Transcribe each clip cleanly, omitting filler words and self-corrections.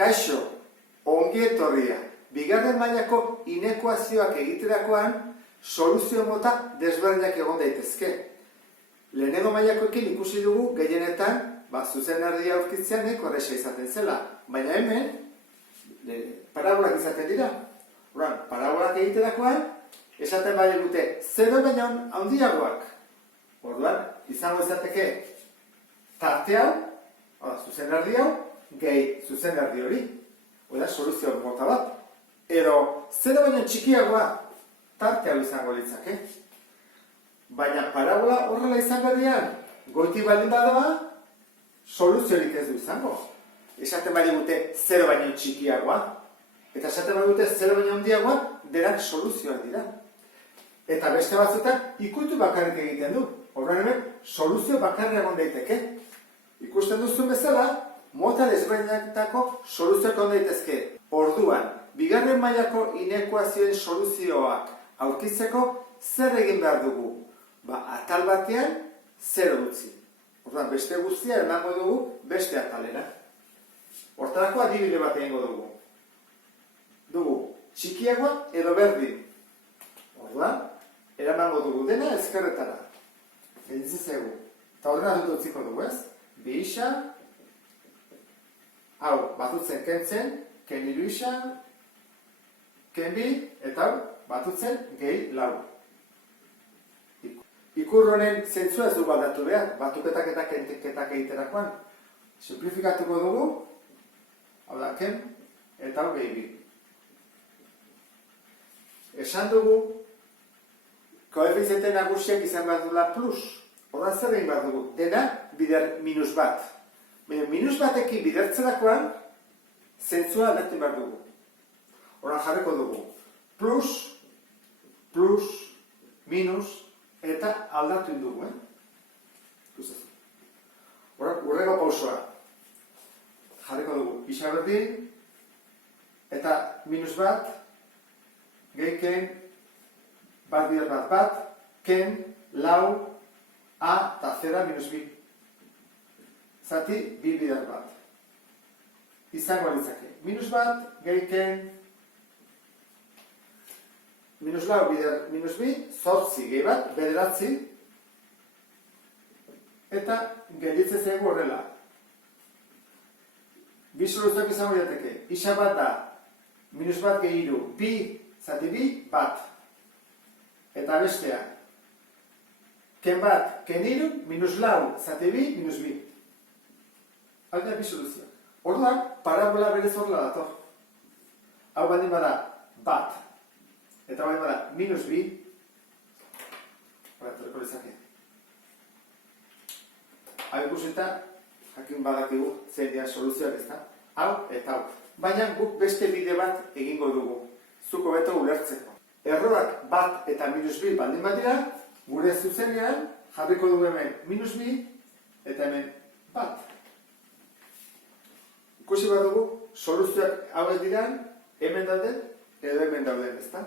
Kaixo, ongi etorria. Bigarren mailako inekuazioak egiterakoan soluzio mota desberdinak egon daitezke. Lehenengo mailakoekin ikusi dugu gehienetan, zuzenardia aurkitzea nahiko erraza izaten zela, baina hemen parabolak izaten dira. Parabolak egiterakoan esaten bai dute 0 baino handiagoak. Orduan, izango izateke tarte hau, zuzenardi hau, gehi zuzenardi hori. Hori da, soluzio mota bat. Edo 0 baino txikiagoa tarte hau izango litzake. Baina parabola horrela izan berdian, goiti baldin badoa, soluziorik ez du izango. Esaten bai dute 0 baino txikiagoa. Eta esaten bai dute 0 baino handiagoa, denak soluzioak dira. Eta beste batzuetan ikutu bakarrik egiten du. Horren hemen, soluzio bakarrik egon daiteke. Ikusten duzun bezala, mota desberdinetako soluzioak egon daitezke. Orduan, bigarren mailako inekuazioen soluzioak aurkitzeko zer egin behar dugu? Atal batean 0 utzi. Orduan, beste guztia emango dugu beste atalera. Hortarako adibide bat egingo dugu. Txikiagoa edo berdin. Orduan, eramango dugu dena ezkerretara. Gelditzezegu. Eta horrela dut utziko dugu, ez? Bi isa, hau, batutzen kentzen, ken hiru isa, ken bi, eta hau, batutzen gehi lau. Ikur honen zentzua ez du baldatu behar, batuketak eta kenteketak egiterakoan. Simplifikatuko dugu, hau da, ken, eta hau gehi bi. Esan dugu, koefiziente nagusiak izan behar duela plus. Horren zer egin behar dugu? Dena bider minus bat. Minus batekin bidertzerakoan, zentzua aldatu behar dugu. Horren jarriko dugu. Plus, plus, minus, eta aldatu dugu. Horren, urrego pausoa. Jarriko dugu. Isa berdin, eta minus bat, gehiken, bat bider bat, ken, lau, a, eta zera minus bi. Zati, bi bider bat. Izango litzake. Minus bat, gehiken, minus lau bider minus bi, zortzi, gehi bat, bederatzi, eta gelditzen zaigu horrela. Bi soluzioak izango litzake. Isa bat da, minus bat gehi hiru, bi, zati bi, bat. Eta bestea. Ken bat, ken hiru, minus lau, zati bi, minus bi. Hau da bi soluzioak. Orduan, parabola berez horrela dator. Hau baldin bada bat. Eta baldin bada minus bi. Hora, torreko lezake. Hau ikusita, jakin badakigu zein dira soluzioak ez da. Hau eta hau. Baina guk beste bide bat egingo dugu. Zuko beto ulertzeko. Erroak bat eta minus bi baldin badira, gure zuzenean jarriko dugu hemen minus bi eta hemen bat. Ikusi bat dugu, soluzioak hauek diran, hemen dauden edo hemen dauden, ezta?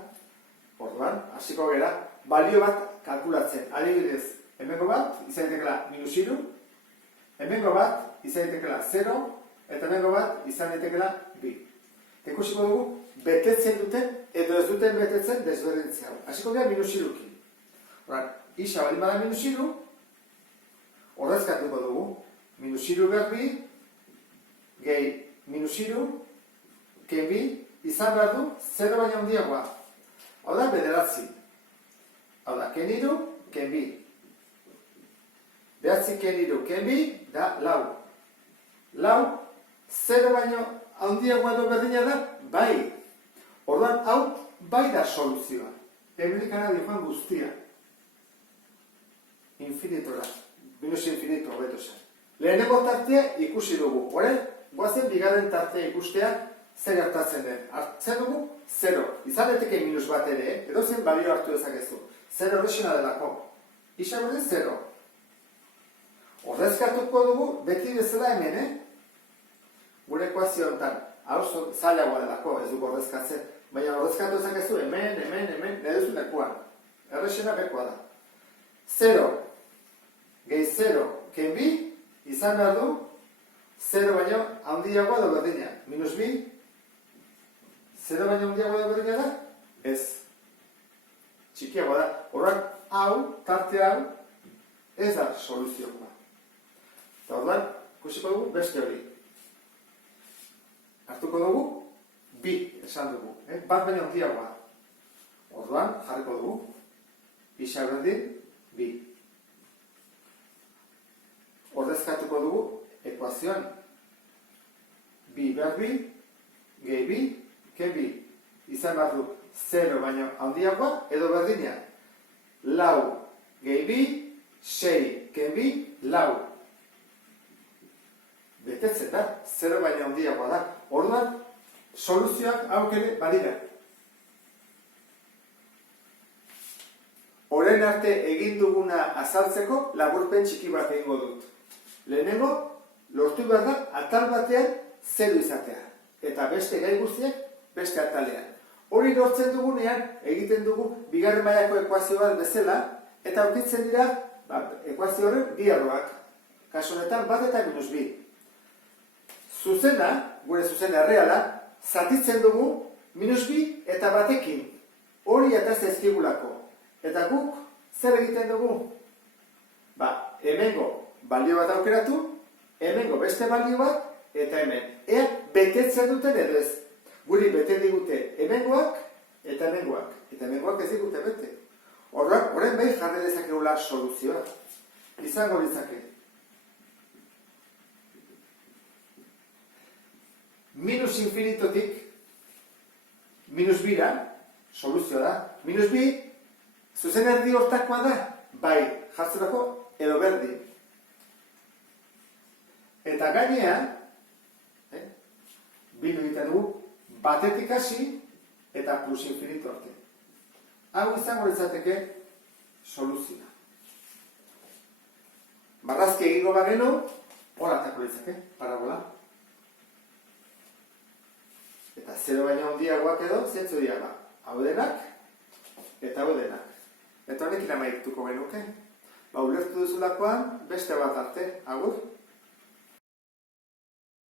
Orduan, hasiko gera, balio bat kalkulatzen. Adibidez, hemengo bat izan daitekela minus hiru, hemengo bat izan daitekela 0, eta hemengo bat izan daitekela bi. Ikusiko dugu, betetzen duten edo ez duten betetzen desberdintzia hau. Hasiko gara minus hirukin. Isa baldin bada minus hiru, horrezkatuko dugu. Minus hiru berbi, gehi minus hiru, ken bi, izan behar du 0 baino handiagoa. Hau da, bederatzi. Hau da, ken hiru, ken bi. Behatzi ken hiru, ken bi, da lau. Lau, 0 baino handiagoa edo berdina da, bai. Orduan, hau, bai da soluzioa. Hemenikara dioan guztia. Infinitora. Minus infinito, hobeto zen. Lehenengo tartea ikusi dugu. Hore, goazen bigarren tartea ikustea zer gertatzen den. Hartzen dugu, 0. Izan daiteke minus bat ere, edo zen balio hartu dezakezu. 0 horrexena delako. Isa berdin 0. Horrezkatuko dugu, beti bezala hemen, gure ekuazio honetan. Hau zailagoa delako, ez dugu horrezkatzen. Baina horrezkatu ezakezu hemen, nahi duzu lekuan. Errexena bekoa da. 0, gehi 0, ken bi, izan behar du 0 baino handiagoa edo berdina. minus bi, 0 baino handiago da berdina da? Ez. Txikiago da. Horrak, hau, tarte hau, ez da soluzioa. Eta orduan, ikusiko dugu beste hori. Hartuko dugu, bi esan dugu. Bat baino handiagoa. Orduan, jarriko dugu. Isa berdin, bi. Ordezkatuko dugu ekuazioan. Bi behar bi, gehi bi, ken bi. Izan behar du 0 baino handiagoa edo berdina. Lau gehi bi, 6 ken bi, lau. Betetzen da, 0 baino handiagoa da. Orduan, soluzioak hauk ere badira. Orain arte egin duguna azaltzeko laburpen txiki bat egingo dut. Lehenengo, lortu behar da atal batean 0 izatea. Eta beste gai guztiak beste atalean. Hori lortzen dugunean egiten dugu bigarren mailako ekuazio bat bezala eta aurkitzen dira ekuazio horren bi arloak. Kasu honetan bat eta minus bi. Zuzena, gure zuzena erreala, zatitzen dugu minus bi eta batekin. Hori eta zaizkigulako. Eta guk, zer egiten dugu? Hemengo balio bat aukeratu, hemengo beste balio bat, eta hemen. Ea, betetzen duten edo ez. Guri bete digute hemengoak eta hemengoak. Eta hemengoak ez digute bete. Horren behin jarri dezakegula soluzioa. Izango litzake. Minus infinitotik, minus bira, soluzioa da. Minus bi, zuzen erdi hortakoa da, bai, jartzerako edo berdin. Eta gainean, bildu egiten dugu, batetik hasi eta plus infinito arte. Hau izango litzateke soluzioa. Marrazki egingo bagenu, horatako litzake, parabola. Eta 0 baino handiagoak edo, zentzu dira, hau denak eta hau denak. Eta honekin amaituko genuke. Ulertu duzulakoan, beste bat arte, agur.